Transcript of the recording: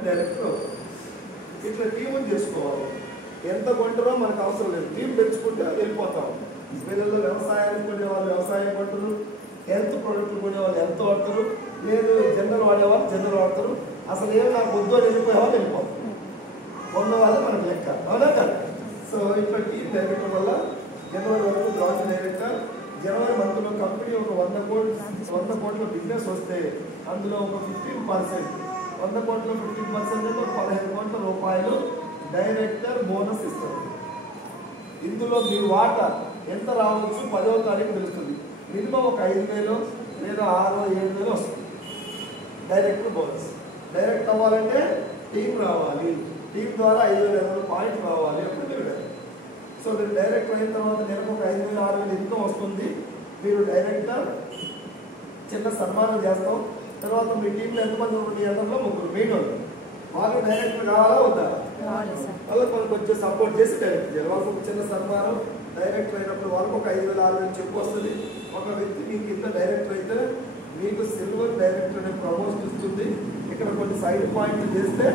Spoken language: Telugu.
కంపెనీ డైరెక్టర్ అవుతారు. ఇట్లా టీముని చేసుకోవాలి. ఎంత కొంటారో మనకు అవసరం లేదు, టీం పెంచుకుంటే వెళ్ళిపోతాం. వీళ్ళల్లో వ్యవసాయానికి కొనే వాళ్ళు వ్యవసాయం కొంటారు, హెల్త్ ప్రొడక్ట్లు కొనే వాళ్ళు హెల్త్ వాడతారు, లేదు జనరల్ వాడేవాళ్ళు జనరల్ వాడతారు. అసలు ఏం నాకు వద్దు అని వెళ్ళిపోయే వాళ్ళు వెళ్ళిపోతారు. కొన్న వాళ్ళు మనకు లెక్క, అవునా కదా? సో ఇట్లా టీం పెరగడం వల్ల జనవరి వరకు జాయింట్ డైరెక్టర్, జనవరి మంత్లో కంపెనీ ఒక 100 కోట్ల బిజినెస్ వస్తే అందులో ఒక 15%, 100 కోట్ల 15% అంటే ఒక 15 కోట్ల రూపాయలు డైరెక్టర్ బోనస్ ఇస్తారు. ఇందులో మీ వాటా ఎంత రావచ్చు 10వ తారీఖు తెలుస్తుంది. మినిమం ఒక 5,000 లేదా 6,000-7,000 వస్తుంది డైరెక్టర్ బోనస్. డైరెక్ట్ అవ్వాలంటే టీం రావాలి, టీం ద్వారా 5,500 పాయింట్ రావాలి, అప్పుడు మీరు డైరెక్ట్. సో మీరు డైరెక్టర్ అయిన తర్వాత నెలకు ఒక 5,000-6,000 ఇన్కమ్ వస్తుంది. మీరు డైరెక్టర్ చిన్న సన్మానం చేస్తాం. తర్వాత మీ టీంలో ఎంతమంది ఉండి అందరిలో 3 మెయిన్ వాళ్ళు వాళ్ళు డైరెక్టర్ కావాలా వద్దా, వాళ్ళకి మనకు కొంచెం సపోర్ట్ చేసి డైరెక్టర్ చేయాలి. వాళ్ళకు ఒక చిన్న సన్మానం, డైరెక్టర్ అయినప్పుడు వాళ్ళకు ఒక 5,000-6,000 చెప్పు వస్తుంది. ఒక వ్యక్తి మీ కింద డైరెక్టర్ అయితే మీకు సిల్వర్ డైరెక్టర్ అనే ప్రమోషన్ ఇస్తుంది. ఇక్కడ కొన్ని సైడ్ పాయింట్లు చేస్తే